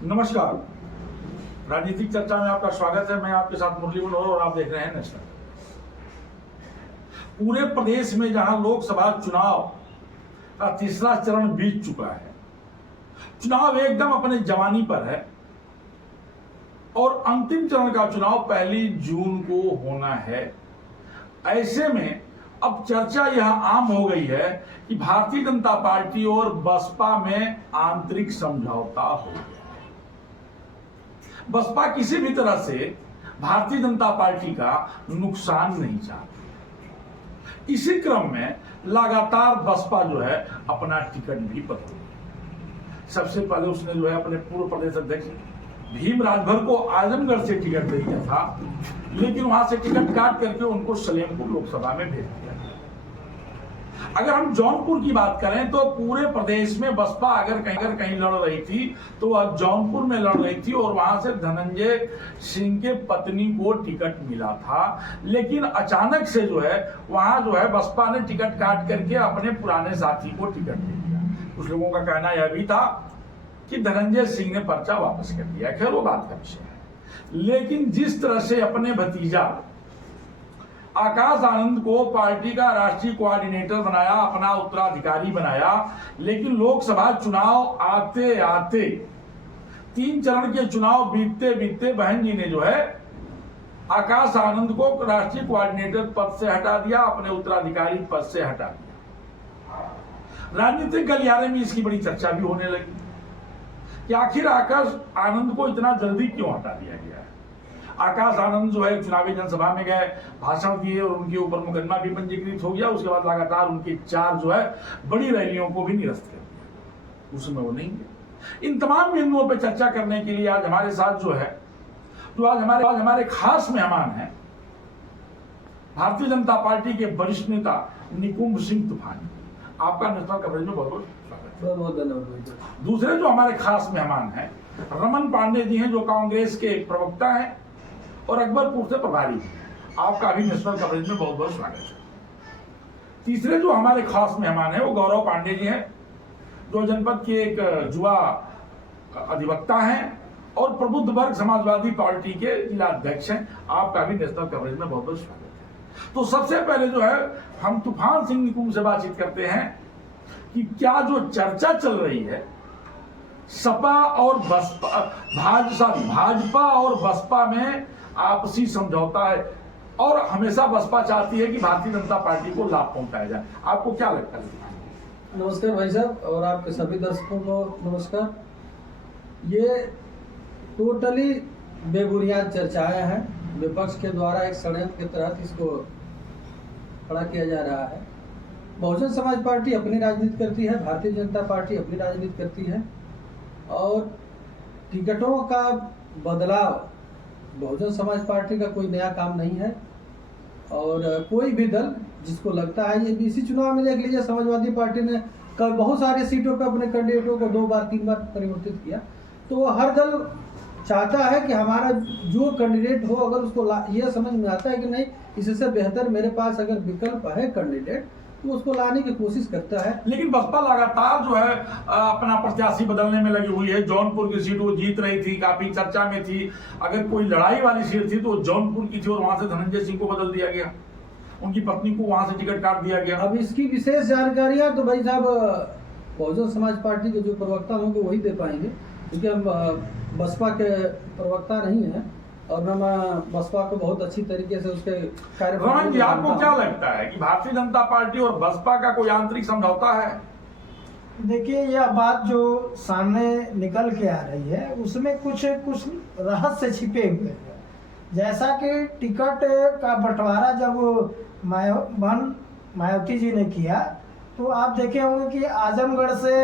नमस्कार। राजनीतिक चर्चा में आपका स्वागत है। मैं आपके साथ मुरली मनोहर और आप देख रहे हैं नेशनल। पूरे प्रदेश में जहां लोकसभा चुनाव का तीसरा चरण बीत चुका है, चुनाव एकदम अपने जवानी पर है और अंतिम चरण का चुनाव 1 जून को होना है। ऐसे में अब चर्चा यह आम हो गई है कि भारतीय जनता पार्टी और बसपा में आंतरिक समझौता हो गया है। बसपा किसी भी तरह से भारतीय जनता पार्टी का नुकसान नहीं चाहती। इसी क्रम में लगातार बसपा जो है अपना टिकट भी बदल रही है। सबसे पहले उसने जो है अपने पूर्व प्रदेश अध्यक्ष भीम राजभर को आजमगढ़ से टिकट दे दिया था, लेकिन वहां से टिकट काट करके उनको सलेमपुर लोकसभा में भेज दिया। अगर हम जौनपुर की बात करें तो पूरे प्रदेश में बसपा अगर कहीं लड़ रही थी तो वह जौनपुर में लड़ रही थी और वहां से धनंजय सिंह के पत्नी को टिकट मिला था। लेकिन अचानक से जो है वहां जो है बसपा ने टिकट काट करके अपने पुराने साथी को टिकट दे दिया। कुछ लोगों का कहना यह भी था कि धनंजय सिंह ने पर्चा वापस कर दिया। खैर वो बात का विषय है। लेकिन जिस तरह से अपने भतीजा आकाश आनंद को पार्टी का राष्ट्रीय कोऑर्डिनेटर बनाया, अपना उत्तराधिकारी बनाया, लेकिन लोकसभा चुनाव आते आते 3 चरण के चुनाव बीतते बीतते बहन जी ने जो है आकाश आनंद को राष्ट्रीय कोऑर्डिनेटर पद से हटा दिया, अपने उत्तराधिकारी पद से हटा दिया। राजनीतिक गलियारे में इसकी बड़ी चर्चा भी होने लगी कि आखिर आकाश आनंद को इतना जल्दी क्यों हटा दिया गया है। आकाश आनंद जो है चुनावी जनसभा में गए, भाषण दिए और उनके ऊपर मुकदमा भी पंजीकृत हो गया। उसके बाद लगातार उनके 4 जो है बड़ी रैलियों को भी निरस्त कर दिया। उसमें वो नहीं है। इन तमाम बिंदुओं पर चर्चा करने के लिए आज हमारे साथ जो है आज हमारे खास मेहमान हैं भारतीय जनता पार्टी के वरिष्ठ नेता निकुंभ सिंह तूफानी। आपका नेशनल कवरेज में बहुत बहुत स्वागत है। बहुत धन्यवाद। दूसरे जो हमारे खास मेहमान हैं रमन पांडे जी हैं, जो कांग्रेस के प्रवक्ता हैं और अकबरपुर से प्रभारी हैं। आपका भी नेशनल कवरेज में बहुत बहुत स्वागत है। तीसरे जो हमारे खास मेहमान हैं वो गौरव पांडे जी हैं, जो जनपद के एक युवा अधिवक्ता हैं और प्रबुद्ध वर्ग समाजवादी पार्टी के जिला अध्यक्ष हैं। आपका भी नेशनल कवरेज में बहुत बहुत स्वागत है। तो सबसे पहले जो है हम तूफान सिंह निकुंभ से बातचीत करते हैं कि क्या जो चर्चा चल रही है सपा और बसपा भाजपा और बसपा में आपसी समझौता है और हमेशा बसपा चाहती है कि भारतीय जनता पार्टी को लाभ पहुंचाया जाए, आपको क्या लगता है? नमस्कार भाई साहब और आपके सभी दर्शकों को नमस्कार। ये टोटली बेबुनियाद चर्चाएं हैं। विपक्ष के द्वारा एक षड्यंत्र के तहत इसको खड़ा किया जा रहा है। बहुजन समाज पार्टी अपनी राजनीति करती है, भारतीय जनता पार्टी अपनी राजनीति करती है और टिकटों का बदलाव बहुजन समाज पार्टी का कोई नया काम नहीं है। और कोई भी दल जिसको लगता है, ये इसी चुनाव में देख लीजिए समाजवादी पार्टी ने कल बहुत सारी सीटों पे अपने कैंडिडेटों को 2 बार 3 बार परिवर्तित किया। तो हर दल चाहता है कि हमारा जो कैंडिडेट हो, अगर उसको ये समझ में आता है कि नहीं इससे बेहतर मेरे पास अगर विकल्प है कैंडिडेट, तो उसको लाने की कोशिश करता है। लेकिन बसपा लगातार जो है अपना प्रत्याशी बदलने में लगी हुई है। जौनपुर की सीट वो जीत रही थी, काफी चर्चा में थी। अगर कोई लड़ाई वाली सीट थी तो जौनपुर की थी और वहां से धनंजय सिंह को बदल दिया गया, उनकी पत्नी को वहां से टिकट काट दिया गया। अब इसकी विशेष जानकारियां तो भाई साहब बहुजन समाज पार्टी के जो प्रवक्ता होंगे वही दे पाएंगे, क्योंकि हम बसपा के प्रवक्ता नहीं है और मैं बसपा को बहुत अच्छी तरीके से उसके रमन जी, आपको क्या लगता है कि भारतीय जनता पार्टी और बसपा का कोई आंतरिक समझौता है? देखिए, यह बात जो सामने निकल के आ रही है उसमें कुछ रहस्य छिपे हुए हैं। जैसा कि टिकट का बंटवारा जब मायावती जी ने किया तो आप देखे होंगे कि आजमगढ़ से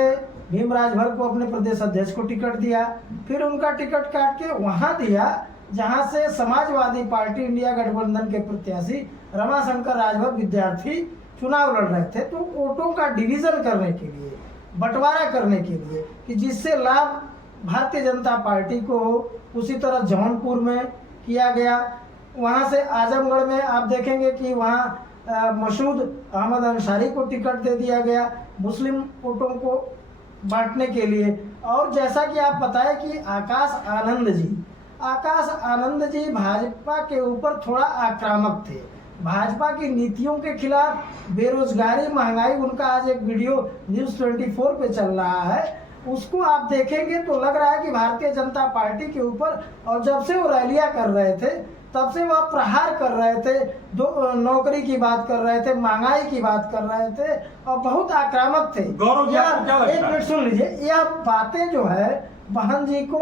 भीम राजभर को अपने प्रदेश अध्यक्ष को टिकट दिया, फिर उनका टिकट काट के वहां दिया जहां से समाजवादी पार्टी इंडिया गठबंधन के प्रत्याशी रमाशंकर राजभर विद्यार्थी चुनाव लड़ रहे थे। तो वोटों का डिवीजन करने के लिए, बंटवारा करने के लिए कि जिससे लाभ भारतीय जनता पार्टी को उसी तरह जौनपुर में किया गया। वहां से आजमगढ़ में आप देखेंगे कि वहां मसूद अहमद अंसारी को टिकट दे दिया गया, मुस्लिम वोटों को बांटने के लिए। और जैसा कि आप बताएं कि आकाश आनंद जी भाजपा के ऊपर थोड़ा आक्रामक थे, भाजपा की नीतियों के खिलाफ, बेरोजगारी, महंगाई, उनका आज एक वीडियो न्यूज़ 24 पे चल रहा है, उसको आप देखेंगे तो लग रहा है कि भारतीय जनता पार्टी के ऊपर, और जब से वो रैलियां कर रहे थे तब से वह प्रहार कर रहे थे, नौकरी की बात कर रहे थे, महंगाई की बात कर रहे थे और बहुत आक्रामक थे। गौरव जी, आपको क्या लगता है? एक मिनट सुन लीजिए, यह बातें जो है बहन जी को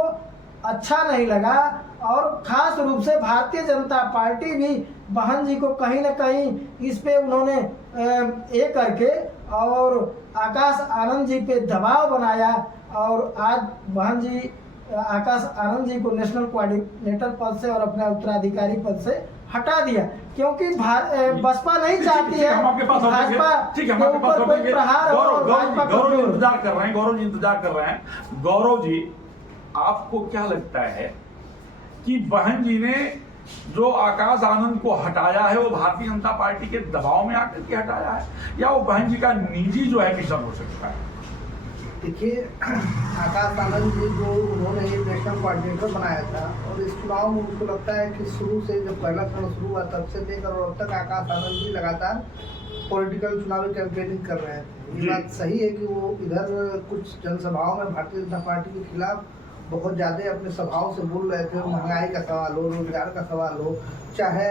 अच्छा नहीं लगा, और खास रूप से भारतीय जनता पार्टी भी बहन जी को कहीं ना कहीं इस पे उन्होंने ये करके और आकाश आनंद जी पे दबाव बनाया, और आज बहन जी आकाश आनंद जी को नेशनल कोऑर्डिनेटर पद से और अपने उत्तराधिकारी पद से हटा दिया, क्योंकि बसपा नहीं चाहती है भाजपा के ऊपर कोई प्रहार और भाजपा को। गौरव जी इंतजार कर रहे हैं। गौरव जी, आपको क्या लगता है कि बहन जी ने जो आकाश आनंद को हटाया है वो भारतीय जनता पार्टी के दबाव में आकर के हटाया है, या वो बहन जी का निजी जो है मिशन हो सकता है? देखिए, आकाश आनंद जी जो उन्होंने ये नेशनल कोऑर्डिनेटर बनाया था, और इस चुनाव में मुझको लगता है कि शुरू से जब पहला चुनाव शुरू हुआ तब से लेकर और अब तक आकाश आनंद जी लगातार पॉलिटिकल चुनावी कैंपेनिंग कर रहे हैं। ये बात सही है कि वो इधर कुछ जनसभाओं में भारतीय जनता पार्टी के खिलाफ बहुत ज़्यादा अपने सभाओं से बोल रहे थे। महंगाई का सवाल हो, रोजगार का सवाल हो, चाहे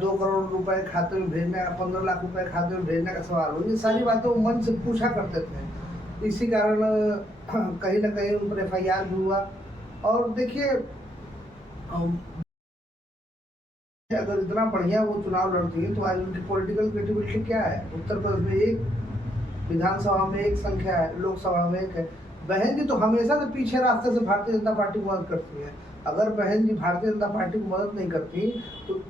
2 करोड़ रुपए खाते में भेजने, 15 लाख रुपए खाते में भेजने का सवाल हो, ये सारी बातें वो मन से पूछा करते थे। इसी कारण कहीं ना कहीं उन पर FIR भी हुआ। और देखिए, अगर इतना बढ़िया वो चुनाव लड़ती है तो आज उनकी पॉलिटिकल क्रेडिबिलिटी क्या है? उत्तर प्रदेश में 1, विधानसभा में 1 संख्या है, लोकसभा में 1 है। बहन जी तो हमेशा से पीछे रास्ते से भारतीय जनता पार्टी को मदद करती है। अगर बहन जी भारतीय जनता पार्टी को मदद नहीं करती तो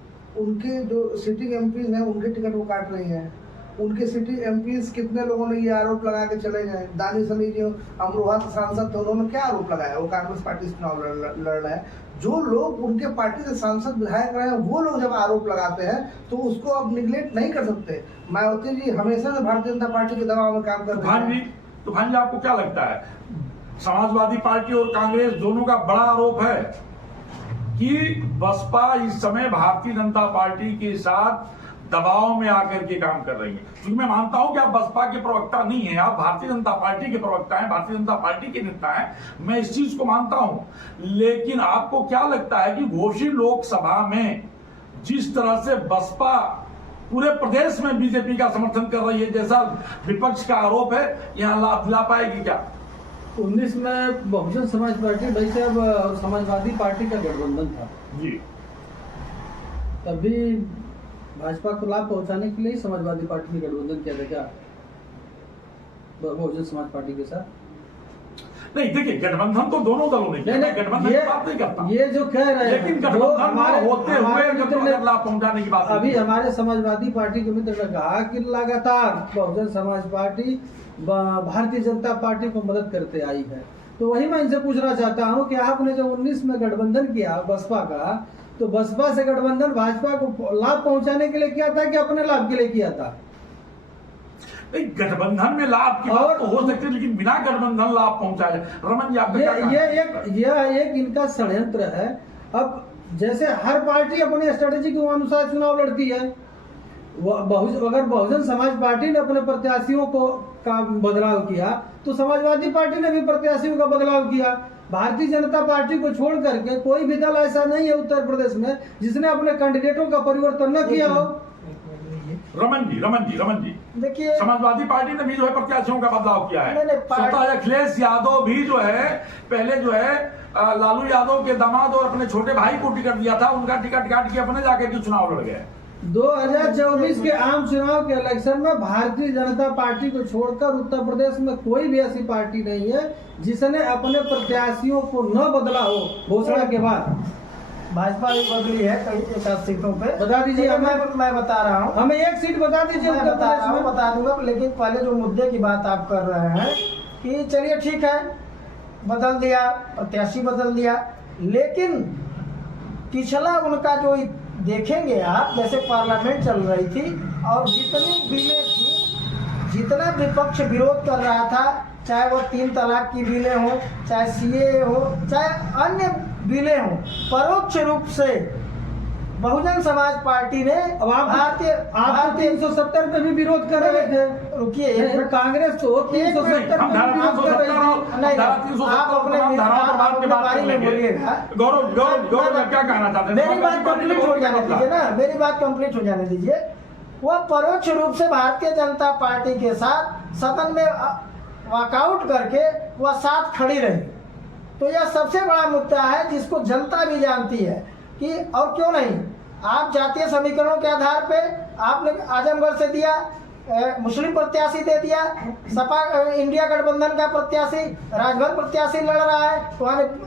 उनके जो सिटिंग MPs हैं उनके टिकट वो काट रही हैं। उनके सिटी MPs कितने लोगों ने ये आरोप लगा के चले गए। दानिश अली जो अमरोहा से सांसद थे, उन्होंने क्या आरोप लगाया? वो कांग्रेस पार्टी से चुनाव लड़ रहे हैं। जो लोग उनके पार्टी से सांसद विधायक रहे हैं, वो लोग जब आरोप लगाते हैं तो उसको अब निगलेक्ट नहीं कर सकते। मायावती जी हमेशा से भारतीय जनता पार्टी के दबाव में काम कर रहे हैं। तो भाई जी, आपको क्या लगता है, समाजवादी पार्टी और कांग्रेस दोनों का बड़ा आरोप है कि बसपा इस समय भारतीय जनता पार्टी के साथ दबाव में आकर के काम कर रही है? क्योंकि मैं मानता हूं कि आप बसपा के प्रवक्ता नहीं हैं, आप भारतीय जनता पार्टी के प्रवक्ता हैं, भारतीय जनता पार्टी के नेता हैं, मैं इस चीज को मानता हूं। लेकिन आपको क्या लगता है कि घोषित लोकसभा में जिस तरह से बसपा पूरे प्रदेश में बीजेपी का समर्थन कर रही है, जैसा विपक्ष का आरोप है, यहाँ लाभ दिला पाएगी क्या? 19 में बहुजन समाज पार्टी भाई साहब समाजवादी पार्टी का गठबंधन था जी, तभी भाजपा को लाभ पहुंचाने के लिए समाजवादी पार्टी ने गठबंधन किया था क्या बहुजन समाज पार्टी के साथ? नहीं, देखिए, गठबंधन तो दोनों दलों ने किया, गठबंधन की बात नहीं करता, ये जो कह रहे हैं, लेकिन गठबंधन होते हुए जब लाभ पहुंचाने की बात, अभी हमारे समाजवादी पार्टी के मित्र ने कहा कि लगातार बहुजन समाज पार्टी भारतीय जनता पार्टी को मदद करते आई है। तो वही मैं इनसे पूछना चाहता हूं कि आपने जो 19 में गठबंधन किया बसपा का, तो बसपा से गठबंधन भाजपा को लाभ पहुंचाने के लिए किया था कि अपने लाभ के लिए किया था? गठबंधन में लाभ की बात तो हो सकती है, लेकिन बिना गठबंधन लाभ पहुंचाए। रमन जी, आप ये एक इनका षड्यंत्र है। अब जैसे हर पार्टी अपने स्ट्रेटेजी के अनुसार चुनाव लड़ती है, अगर बहुजन समाज पार्टी ने अपने प्रत्याशियों का बदलाव किया तो समाजवादी पार्टी ने भी प्रत्याशियों का बदलाव किया। भारतीय जनता पार्टी को छोड़ करके कोई भी दल ऐसा नहीं है उत्तर प्रदेश में जिसने अपने कैंडिडेटों का परिवर्तन न किया हो। रमन जी देखिए, समाजवादी पार्टी ने भी जो है प्रत्याशियों का बदलाव किया है। स्वतः अखिलेश यादव भी जो है पहले जो है लालू यादव के दामाद और अपने छोटे भाई को टिकट दिया था, उनका टिकट काट के अपने जाके के चुनाव लड़ गए। 2024 के आम चुनाव के इलेक्शन में भारतीय जनता पार्टी को छोड़कर उत्तर प्रदेश में कोई भी ऐसी पार्टी नहीं है जिसने अपने प्रत्याशियों को न बदला हो घोषणा के बाद। भाजपा भी बदली है कई 1 सीटों पे। बता दीजिए, मैं बता रहा हूँ, हमें 1 सीट बता दीजिए। बता दूंगा, लेकिन पहले जो मुद्दे की बात आप कर रहे हैं कि चलिए ठीक है, बदल दिया, प्रत्याशी बदल दिया, लेकिन पिछला उनका जो देखेंगे आप, जैसे पार्लियामेंट चल रही थी और जितनी बिलें थी, जितना विपक्ष विरोध कर रहा था, चाहे वो 3 तलाक की बिलें हो, चाहे सीए हो, चाहे अन्य बिलें हो, परोक्ष रूप से बहुजन समाज पार्टी ने अब आप तो 370 पे भी विरोध कर रहे थे। रुकिए एक मिनट, कांग्रेस तो 370 हम पे धारा भी विरोध कर रही थी। नहीं, धारा आप 370 अपने धाराओं पर बात के बात बारे कर में लेंगे। बोलिएगा। गौरव क्या कहना चाहते हैं? मेरी बात कंप्लीट हो जाने दीजिए ना, मेरी बात कंप्लीट हो जाने दीजिए। वह परोक्ष रूप से भारतीय जनता पार्टी के साथ सदन में वॉकआउट करके वह साथ खड़ी रही। तो यह सबसे बड़ा मुद्दा है जिसको जनता भी जानती है कि, और क्यों नहीं, आप जातीय समीकरणों के आधार पे आपने आजमगढ़ से दिया, मुस्लिम प्रत्याशी दे दिया, सपा इंडिया गठबंधन का प्रत्याशी राजभर प्रत्याशी लड़ रहा है, तो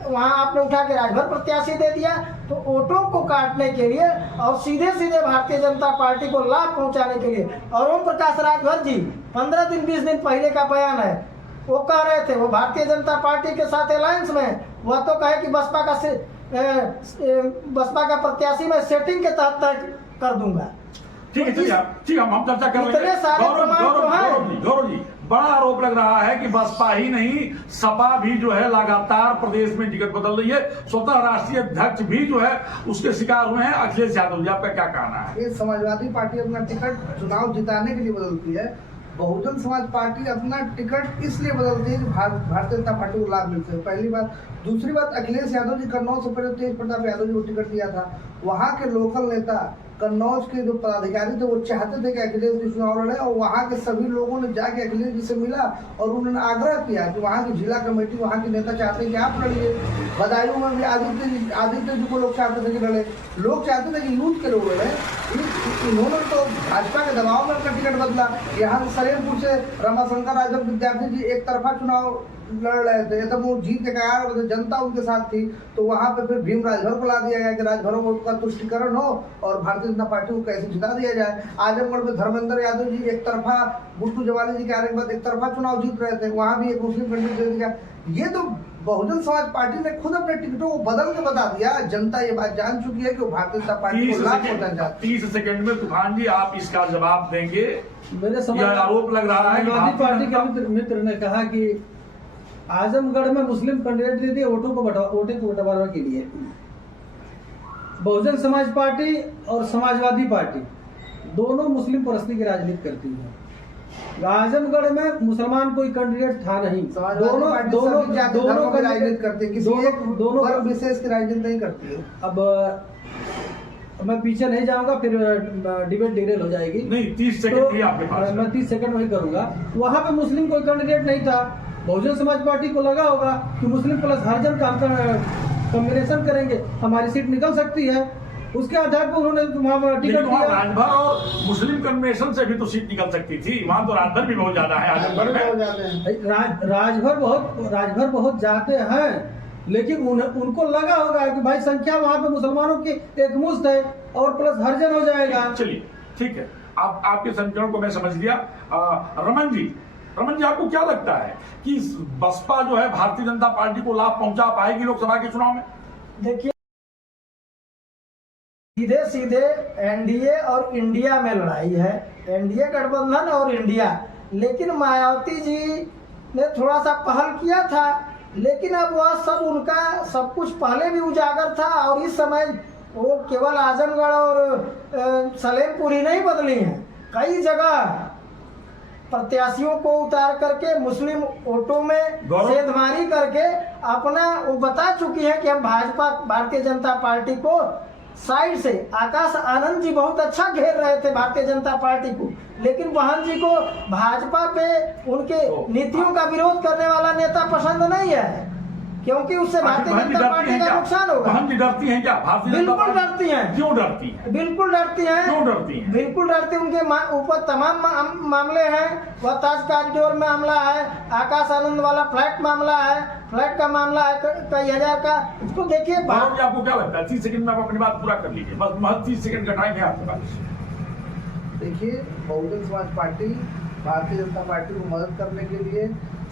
वहाँ आपने उठा के राजभर प्रत्याशी दे दिया। तो वोटों को काटने के लिए और सीधे सीधे भारतीय जनता पार्टी को लाभ पहुंचाने के लिए, और ओम प्रकाश राजभर जी 15 दिन 20 दिन पहले का बयान है, वो कह रहे थे वो भारतीय जनता पार्टी के साथ अलायंस में, वह तो कहे कि बसपा का प्रत्याशी मैं सेटिंग के तहत तय कर दूंगा। ठीक है, ठीक है, हम चर्चा कर इतने सारे प्रमाण तो हैं। गौरव जी, बड़ा आरोप लग रहा है कि बसपा ही नहीं, सपा भी जो है लगातार प्रदेश में टिकट बदल रही है। स्वतः राष्ट्रीय अध्यक्ष भी जो है उसके शिकार हुए हैं अखिलेश यादव जी। आपका क्या कहना है? ये समाजवादी पार्टी अपना टिकट चुनाव जिताने के लिए बदलती है, बहुजन समाज पार्टी अपना टिकट इसलिए बदलती है कि भारतीय जनता पार्टी को लाभ मिलते है। पहली बात। दूसरी बात, अखिलेश यादव जी कन्नौज से पहले तेज प्रताप यादव जी को टिकट दिया था। वहाँ के लोकल नेता, कन्नौज के जो पदाधिकारी थे, वो चाहते थे कि अखिलेश जी चुनाव लड़े, और वहाँ के सभी लोगों ने जाके अखिलेश जी से मिला और उन्होंने आग्रह किया कि वहाँ की जिला कमेटी, वहाँ के नेता चाहते हैं कि आप लड़िए। बदायूं में भी आदित्य जी को लोग चाहते थे कि लड़े, लोग चाहते थे कि यूथ के लोग लड़े। इन्होंने तो भाजपा के दबाव में अपना टिकट बदला। यहाँ से सलेमपुर से रमाशंकर आजम विद्यार्थी जी एक तरफा चुनाव लड़ रहे थे, तब वो जीत के कगार पर, जनता उनके साथ थी। तो वहाँ पे फिर भीम राजभर को ला दिया गया कि राजभरों का तुष्टिकरण हो और भारतीय जनता पार्टी को कैसे जिता दिया जाए। आजमगढ़ में धर्मेंद्र यादव जी एक तरफा, गुड्डू जवाली जी के आने के बाद एक तरफा चुनाव जीत रहे थे, वहाँ भी एक मुस्लिम कैंडिडेट दे दिया। ये तो बहुजन समाज पार्टी ने खुद अपने टिकटों को बदल के बता दिया। जनता ये बात जान चुकी है कि वो भारतीय जनता पार्टी को लाभ पहुंचाना चाहती है। 30 सेकंड में तूफान जी आप इसका जवाब देंगे। मेरे यह आरोप लग रहा है कि समाजवादी पार्टी के मित्र ने कहा कि आजमगढ़ में मुस्लिम कैंडिडेट दे दिए वोटों को बंटवारा के लिए। बहुजन समाज पार्टी और समाजवादी पार्टी दोनों मुस्लिम परस्ती की राजनीति करती है। आजमगढ़ में मुसलमान कोई कैंडिडेट था नहीं। दोनों की राजनीति करती है, किसी एक वर्ग विशेष की राजनीति नहीं करती है। अब मैं पीछे नहीं जाऊंगा, फिर डिबेट डिरेल हो जाएगी। नहीं, 30 सेकंड ही आपके पास। मैं 30 सेकंड वही करूंगा। वहां पे मुस्लिम कोई कैंडिडेट नहीं था। बहुजन समाज पार्टी को लगा होगा कि मुस्लिम प्लस हरिजन का कॉम्बिनेशन करेंगे, हमारी सीट निकल सकती है। उसके आधार पर उन्होंने वहाँ टिकट दिया। राजभर और मुस्लिम कन्वेंशन से भी तो सीट निकल सकती थी। वहाँ तो राजभर भी बहुत ज्यादा है। आजमगढ़ में राजभर बहुत जाते हैं, लेकिन उनको लगा होगा कि भाई संख्या वहाँ पे मुसलमानों की एकमुश्त है और प्लस हरिजन हो जाएगा। चलिए ठीक है, आपके समीकरण को मैं समझ लिया। रमन जी, आपको क्या लगता है कि बसपा जो है भारतीय जनता पार्टी को लाभ पहुंचा पाएगी लोकसभा के चुनाव में? देखिए, सीधे सीधे एनडीए और इंडिया में लड़ाई है, एनडीए गठबंधन और इंडिया। लेकिन मायावती जी ने थोड़ा सा पहल किया था, लेकिन अब वह सब उनका सब कुछ पहले भी उजागर था, और इस समय वो केवल आजमगढ़ और सलेमपुर ही नहीं बदली हैं, कई जगह प्रत्याशियों को उतार करके मुस्लिम वोटों में सेंधमारी करके अपना वो बता चुकी है कि हम भाजपा भारतीय जनता पार्टी को साइड से। आकाश आनंद जी बहुत अच्छा घेर रहे थे भारतीय जनता पार्टी को, लेकिन बहन जी को भाजपा पे उनके नीतियों का विरोध करने वाला नेता पसंद नहीं है, क्योंकि उससे भारतीय जनता पार्टी का नुकसान होगा। बहन जी डरती हैं क्या? बिल्कुल डरती हैं। क्यों डरती हैं? बिल्कुल डरती हैं। क्यों डरती हैं? बिल्कुल डरती। उनके ऊपर तमाम मामले हैं। वह ताज कॉरिडोर मामला है, आकाश आनंद वाला फ्लैट मामला है, फ्लैट का मामला है कई हजार का। इसको देखिए। आपको क्या लगता है? 30 सेकंड में आप अपनी बात पूरा कर लीजिए, बस महज 30 सेकंड का टाइम है आपके पास। देखिए, बहुजन समाज पार्टी भारतीय जनता पार्टी को मदद करने के लिए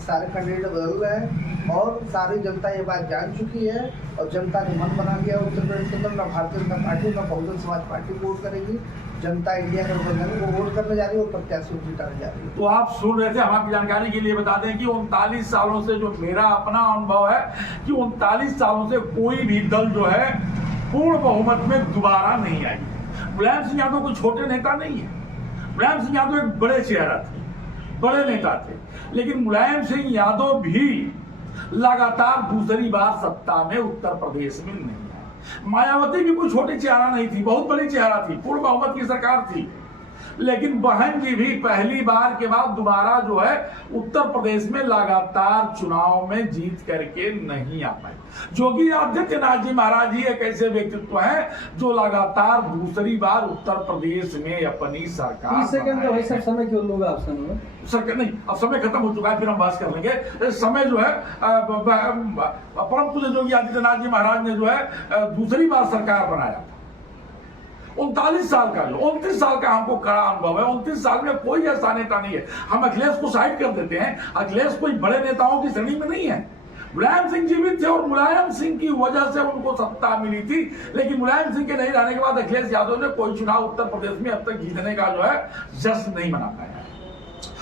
सारे कैंडिडेट बदल रहे हैं और सारी जनता ये बात जान चुकी है और जनता ने मन बना लिया उत्तर प्रदेश के अंदर ना भारतीय जनता पार्टी ना बहुजन समाज पार्टी को वोट करेगी। जनता इंडिया गठबंधन को वोट करने जा रही है और प्रत्याशी को जिताने जा रही है। तो आप सुन रहे थे, हम आपकी जानकारी के लिए बता दें कि 39 सालों से जो मेरा अपना अनुभव है कि 39 सालों से कोई भी दल जो है पूर्ण बहुमत में दोबारा नहीं आई। मुलायम सिंह यादव कोई छोटे नेता नहीं है। मुलायम सिंह यादव एक बड़े चेहरा थे, बड़े नेता थे, लेकिन मुलायम सिंह यादव भी लगातार दूसरी बार सत्ता में उत्तर प्रदेश में नहीं आए। मायावती भी कोई छोटी चेहरा नहीं थी, बहुत बड़ी चेहरा थी, पूर्ण बहुमत की सरकार थी, लेकिन बहन जी भी पहली बार के बाद दोबारा जो है उत्तर प्रदेश में लगातार चुनाव में जीत करके नहीं आ पाए। योगी आदित्यनाथ जी महाराज जी एक ऐसे व्यक्तित्व हैं जो लगातार दूसरी बार उत्तर प्रदेश में अपनी सरकार 30 सेकंड का भाई साहब समय क्यों लोग आप सुनो सरकार नहीं, अब समय खत्म हो चुका है, फिर हम बात कर लेंगे। समय जो है परम पूज्य योगी आदित्यनाथ जी महाराज ने जो है दूसरी बार सरकार बनाया। 39 साल का जो 29 साल का हमको कड़ा अनुभव है। 29 साल में कोई ऐसा नेता नहीं है। हम अखिलेश को साइड कर देते हैं, अखिलेश कोई बड़े नेताओं की श्रेणी में नहीं है। मुलायम सिंह जी भी थे और मुलायम सिंह की वजह से उनको सत्ता मिली थी, लेकिन मुलायम सिंह के नहीं रहने के बाद अखिलेश यादव ने कोई चुनाव उत्तर प्रदेश में अब तक जीतने का जो है जश्न नहीं मना पाया।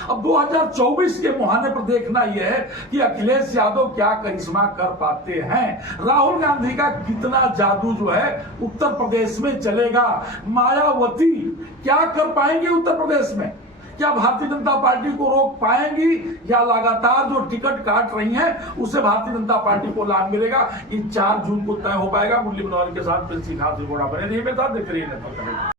अब 2024 के मुहाने पर देखना यह है कि अखिलेश यादव क्या करिश्मा कर पाते हैं। राहुल गांधी का कितना जादू जो है उत्तर प्रदेश में चलेगा। मायावती क्या कर पाएंगे उत्तर प्रदेश में? क्या भारतीय जनता पार्टी को रोक पाएंगी या लगातार जो टिकट काट रही हैं उससे भारतीय जनता पार्टी को लाभ मिलेगा? ये 4 जून को तय हो पाएगा। मुरली मनोहर के साथ प्रिंस सिन्हा से बने रहिए, मेरे साथ देखते रहिए।